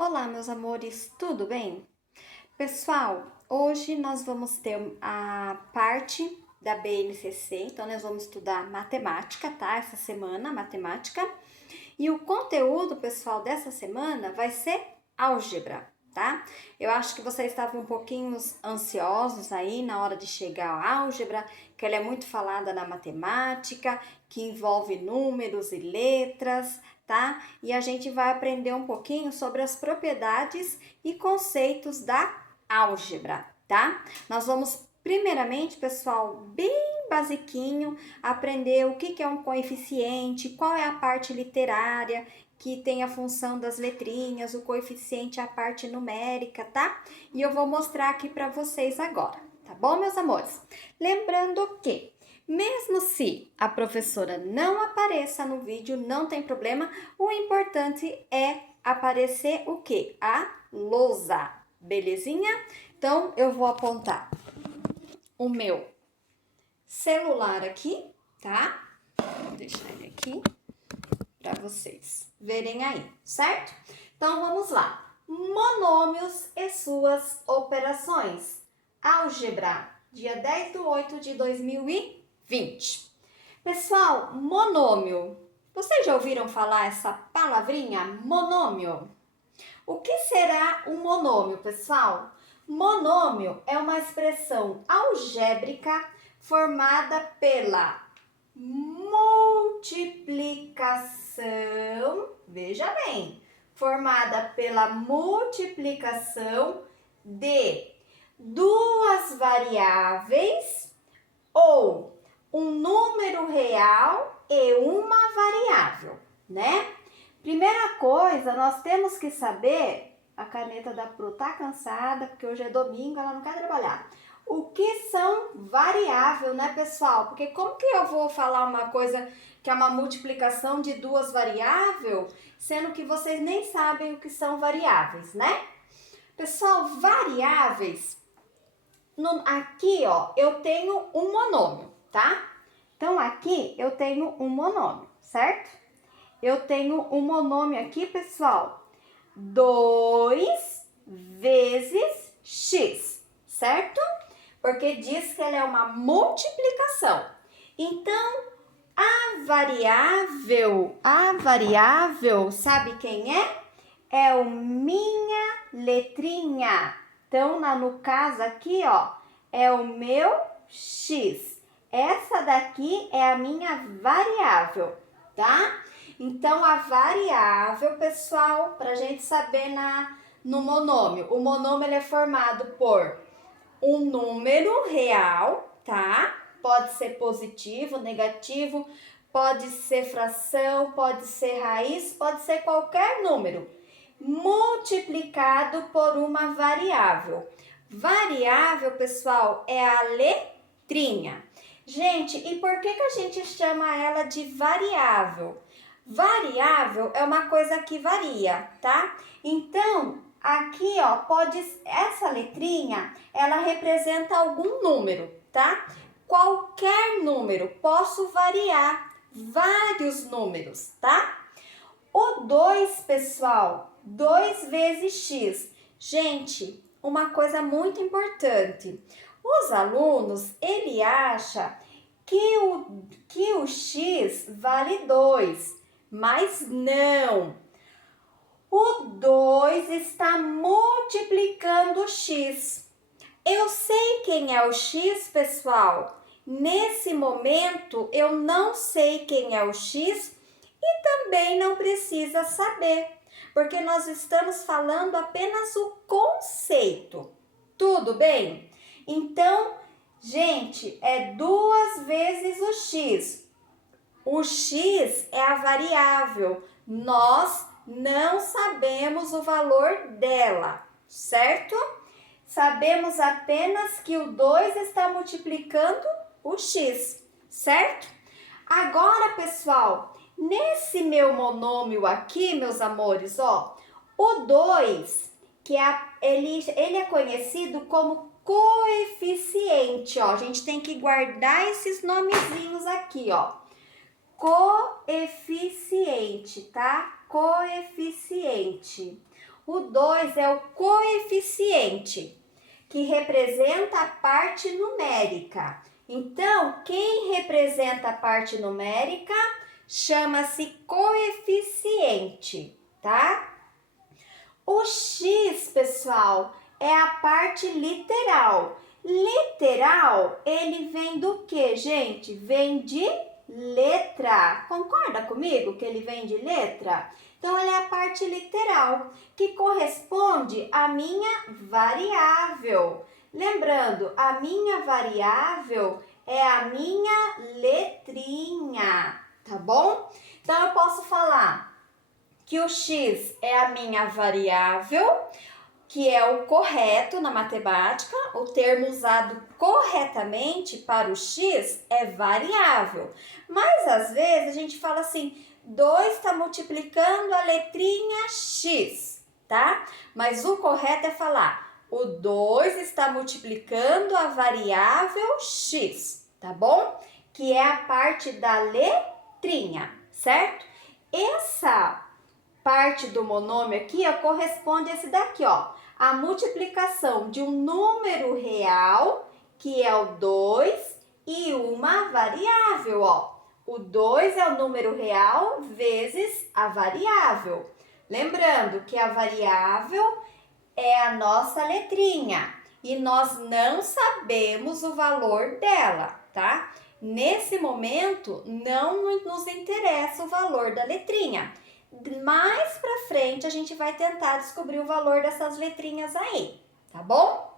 Olá, meus amores, tudo bem? Pessoal, hoje nós vamos ter a parte da BNCC, então nós vamos estudar matemática, tá? Essa semana, matemática. E o conteúdo, pessoal, dessa semana vai ser álgebra, tá? Eu acho que vocês estavam um pouquinho ansiosos aí na hora de chegar à álgebra, que ela é muito falada na matemática, que envolve números e letras, tá? E a gente vai aprender um pouquinho sobre as propriedades e conceitos da álgebra, tá? Nós vamos primeiramente, pessoal, bem basiquinho, aprender o que é um coeficiente, qual é a parte literária, que tem a função das letrinhas, o coeficiente é a parte numérica, tá? E eu vou mostrar aqui para vocês agora, tá bom, meus amores? Lembrando que mesmo se a professora não apareça no vídeo, não tem problema, o importante é aparecer o quê? A lousa, belezinha? Então, eu vou apontar o meu celular aqui, tá? Vou deixar ele aqui para vocês verem aí, certo? Então, vamos lá. Monômios e suas operações. Álgebra, dia 10/8/2020. Pessoal, monômio. Vocês já ouviram falar essa palavrinha, monômio? O que será um monômio, pessoal? Monômio é uma expressão algébrica formada pela multiplicação, veja bem, formada pela multiplicação de duas variáveis ou um número real e uma variável, né? Primeira coisa, nós temos que saber, a caneta da Pro tá cansada, porque hoje é domingo, ela não quer trabalhar. O que são variável, né, pessoal? Porque como que eu vou falar uma coisa que é uma multiplicação de duas variáveis, sendo que vocês nem sabem o que são variáveis, né? Pessoal, variáveis, aqui, ó, eu tenho um monômio, tá? Então, aqui eu tenho um monômio, certo? Eu tenho um monômio aqui, pessoal, 2 vezes x, certo? Porque diz que ela é uma multiplicação. Então, a variável, sabe quem é? É o minha letrinha. Então, no caso aqui, ó, é o meu x. Essa daqui é a minha variável, tá? Então, a variável, pessoal, para a gente saber no monômio. O monômio ele é formado por um número real, tá? Pode ser positivo, negativo, pode ser fração, pode ser raiz, pode ser qualquer número, multiplicado por uma variável. Variável, pessoal, é a letrinha. Gente, e por que a gente chama ela de variável? Variável é uma coisa que varia, tá? Então, aqui, ó, essa letrinha, ela representa algum número, tá? Qualquer número, posso variar vários números, tá? O 2, pessoal, 2 vezes x. Gente, uma coisa muito importante. Os alunos, ele acha que o x vale 2, mas não. O 2 está multiplicando o x. Eu sei quem é o x, pessoal. Nesse momento, eu não sei quem é o x e também não precisa saber, porque nós estamos falando apenas o conceito. Tudo bem? Então, gente, é 2 vezes o x. O x é a variável. Nós não sabemos o valor dela, certo? Sabemos apenas que o 2 está multiplicando o x, certo? Agora, pessoal, nesse meu monômio aqui, meus amores, ó, o 2, ele é conhecido como coeficiente, ó. A gente tem que guardar esses nomezinhos aqui, ó. Coeficiente, tá? Coeficiente. O 2 é o coeficiente, que representa a parte numérica. Então, quem representa a parte numérica chama-se coeficiente, tá? O x, pessoal, é a parte literal. Literal, ele vem do quê, gente? Vem de letra. Concorda comigo que ele vem de letra? Então, ele é a parte literal, que corresponde à minha variável. Lembrando, a minha variável é a minha letrinha, tá bom? Então, eu posso falar que o x é a minha variável, que é o correto na matemática. O termo usado corretamente para o x é variável. Mas, às vezes, a gente fala assim, 2 está multiplicando a letrinha x, tá? Mas o correto é falar, o 2 está multiplicando a variável x, tá bom? Que é a parte da letrinha, certo? Essa parte do monômio aqui, ó, corresponde a esse daqui, ó. A multiplicação de um número real, que é o 2, e uma variável, ó. O 2 é o número real vezes a variável. Lembrando que a variável é a nossa letrinha e nós não sabemos o valor dela, tá? Nesse momento, não nos interessa o valor da letrinha. Mais pra frente, a gente vai tentar descobrir o valor dessas letrinhas aí, tá bom?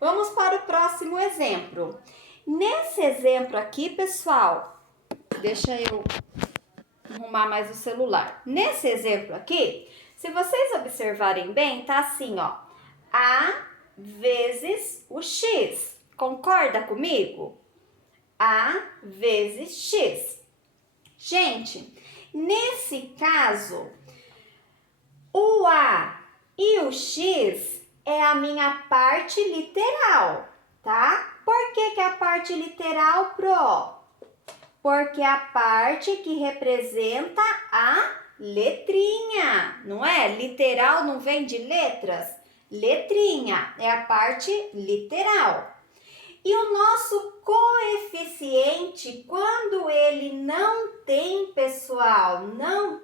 Vamos para o próximo exemplo. Nesse exemplo aqui, pessoal, deixa eu arrumar mais o celular. Nesse exemplo aqui, se vocês observarem bem, tá assim, ó. A vezes o x. Concorda comigo? A vezes x. Gente, nesse caso, o A e o X é a minha parte literal, tá? Por que a parte literal, Pro? Porque é a parte que representa a letrinha, não é? Literal não vem de letras? Letrinha é a parte literal. E o nosso coeficiente, quando ele não tem, pessoal, não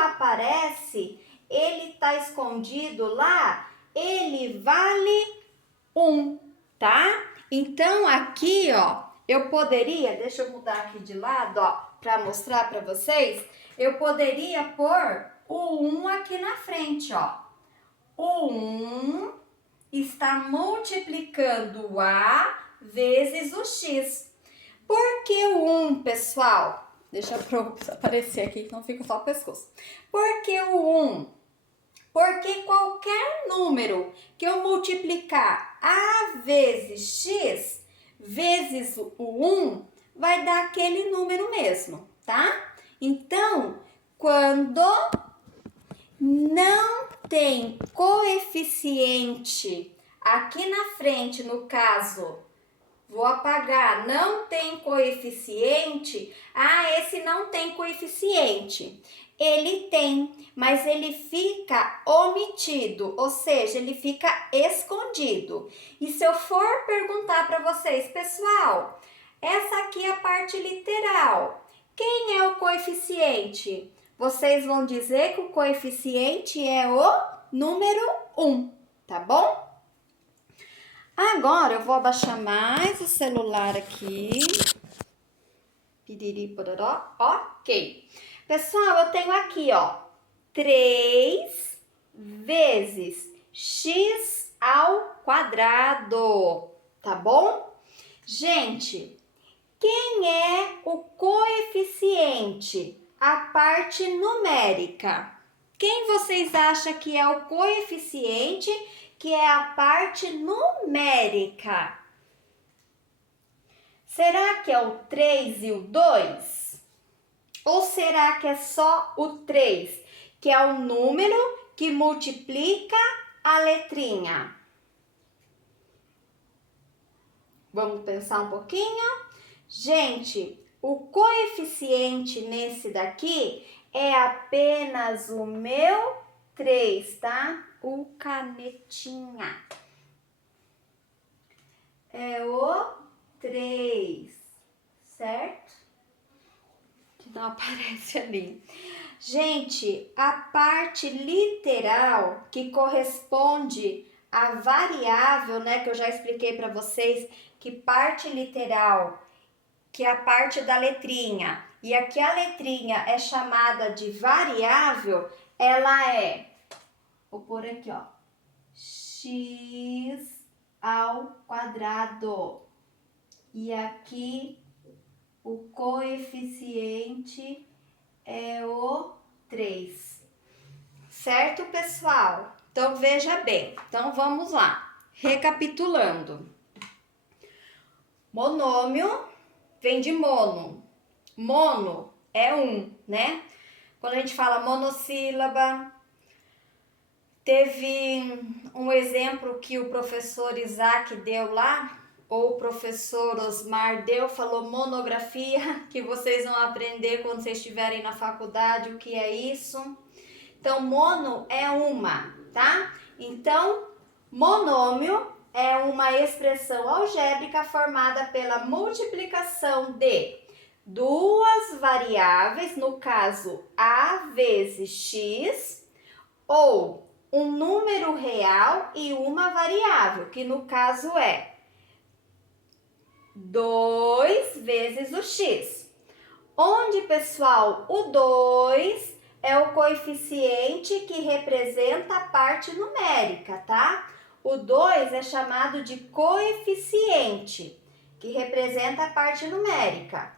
aparece, ele está escondido lá, ele vale 1, tá? Então, aqui, ó, eu poderia, deixa eu mudar aqui de lado, ó, para mostrar para vocês, eu poderia pôr o 1 aqui na frente, ó. O 1 está multiplicando o A vezes o X. Por que o 1, pessoal? Deixa eu aparecer aqui, que não fica só o pescoço. Por que o 1? Porque qualquer número que eu multiplicar A vezes X vezes o 1 vai dar aquele número mesmo, tá? Então, quando não tem coeficiente aqui na frente, no caso, vou apagar, não tem coeficiente, esse não tem coeficiente. Ele tem, mas ele fica omitido, ou seja, ele fica escondido. E se eu for perguntar para vocês, pessoal, essa aqui é a parte literal, quem é o coeficiente? Vocês vão dizer que o coeficiente é o número 1, tá bom? Agora eu vou abaixar mais o celular aqui. Piriri, pororó. Ok. Pessoal, eu tenho aqui, ó, 3 vezes x ao quadrado, tá bom? Gente, quem é o coeficiente? A parte numérica. Quem vocês acham que é o coeficiente, que é a parte numérica? Será que é o 3 e o 2? Ou será que é só o 3, que é o número que multiplica a letrinha? Vamos pensar um pouquinho? Gente, o coeficiente nesse daqui é apenas o meu 3, tá? O canetinha. É o 3, certo? Que não aparece ali. Gente, a parte literal que corresponde à variável, né, que eu já expliquei para vocês, que parte literal, que é a parte da letrinha, e aqui a letrinha é chamada de variável, ela é, vou pôr aqui, ó, x ao quadrado. E aqui o coeficiente é o 3. Certo, pessoal? Então, veja bem. Então, vamos lá. Recapitulando. Monômio vem de mono. Mono é né? Quando a gente fala monossílaba, teve um exemplo que o professor Isaac deu lá, ou o professor Osmar deu, falou monografia, que vocês vão aprender quando vocês estiverem na faculdade o que é isso. Então, mono é uma, tá? Então, monômio é uma expressão algébrica formada pela multiplicação de duas variáveis, no caso, a vezes x, ou um número real e uma variável, que no caso é 2 vezes o x. Onde, pessoal, o 2 é o coeficiente que representa a parte numérica, tá? O 2 é chamado de coeficiente, que representa a parte numérica.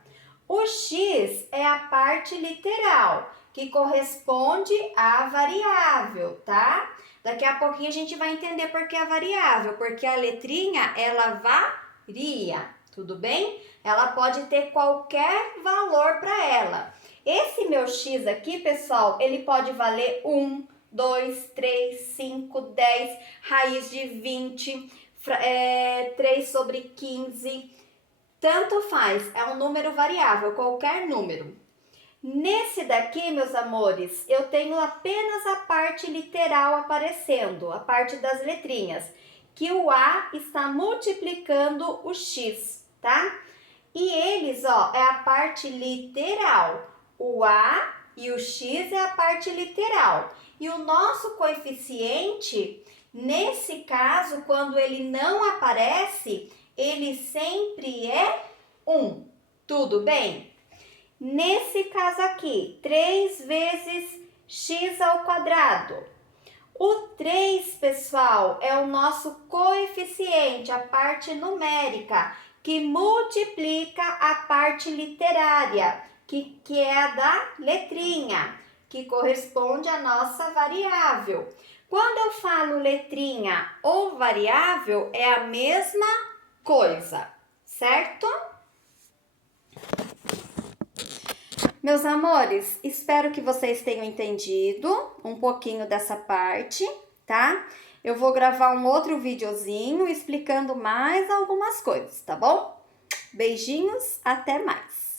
O x é a parte literal, que corresponde à variável, tá? Daqui a pouquinho a gente vai entender por que a variável, porque a letrinha, ela varia, tudo bem? Ela pode ter qualquer valor para ela. Esse meu x aqui, pessoal, ele pode valer 1, 2, 3, 5, 10, raiz de 20, 3 sobre 15, tanto faz, é um número variável, qualquer número. Nesse daqui, meus amores, eu tenho apenas a parte literal aparecendo, a parte das letrinhas, que o A está multiplicando o X, tá? E eles, ó, é a parte literal. O A e o X é a parte literal. E o nosso coeficiente, nesse caso, quando ele não aparece, ele sempre é 1. Tudo bem? Nesse caso aqui, 3 vezes x ao quadrado. O 3, pessoal, é o nosso coeficiente, a parte numérica, que multiplica a parte literária, que é a da letrinha, que corresponde à nossa variável. Quando eu falo letrinha ou variável, é a mesma coisa, certo? Meus amores, espero que vocês tenham entendido um pouquinho dessa parte, tá? Eu vou gravar um outro videozinho explicando mais algumas coisas, tá bom? Beijinhos, até mais!